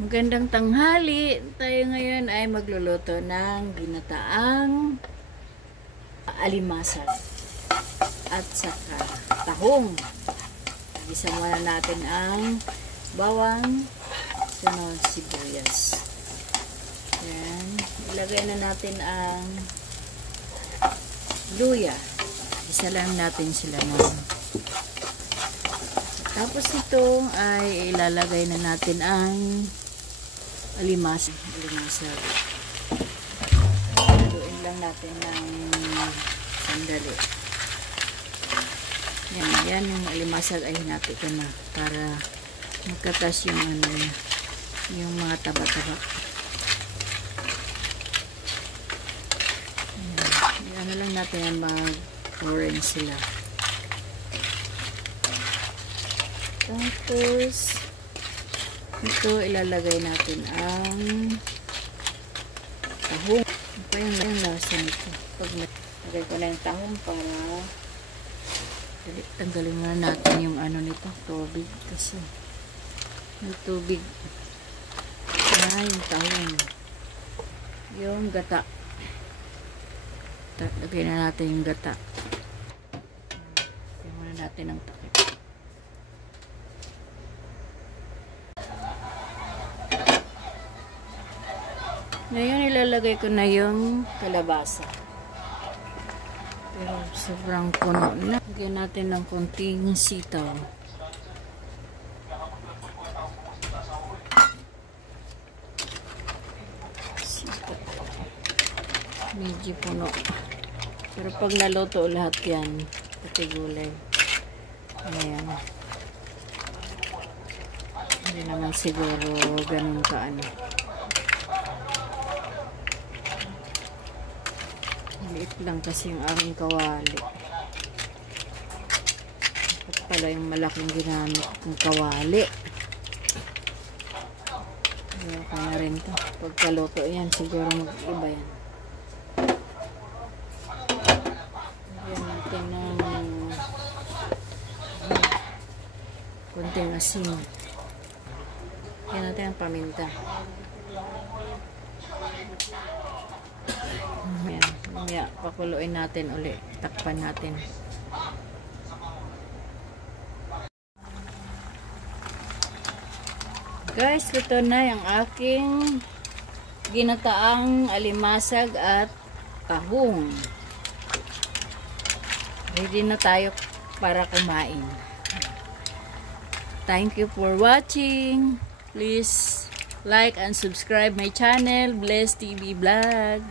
Magandang tanghali. Tayo ngayon ay magluluto ng ginataang alimasag at saka tahong. Isa muna natin ang bawang, sunod sibuyas. Yan. Ilagay na natin ang luya. Isa lang natin sila nun. Tapos ito ay ilalagay na natin ang alimasag. Haluin lang natin ng sandali. Yan yung alimasag ay hinati ko na para magkatas yung yung mga taba-taba. Ano lang natin mag-orange sila. Tapos ito ilalagay natin ang tahong. Ito yung lasa nito. Pag lagay ko na yung tahong para tanggalin muna natin yung ano nito, tubig. Kasi may tubig na yung tahong. Yung gata. Lagay na natin yung gata. Lagay muna natin ang takip. Ngayon, ilalagay ko na yung kalabasa. Pero sobrang puno na. Lagyan natin ng konting sitaw. Medyo puno. Pero pag naluto lahat yan, pati gulay. Ayan. Hindi naman siguro ganun kaano. Maliit lang kasi yung aking kawali. At pala yung malaking ginamit ng kawali. Kaya rin to. Pagkaluto yan, siguro mag-iba yan. Lagyan natin ng konting asin. Lagyan natin ang paminta. Mamaya, pakuluin natin uli. Takpan natin. Guys, ito na yung aking ginataang alimasag at tahong. Ready na tayo para kumain. Thank you for watching. Please like and subscribe my channel, Bless TV Vlog.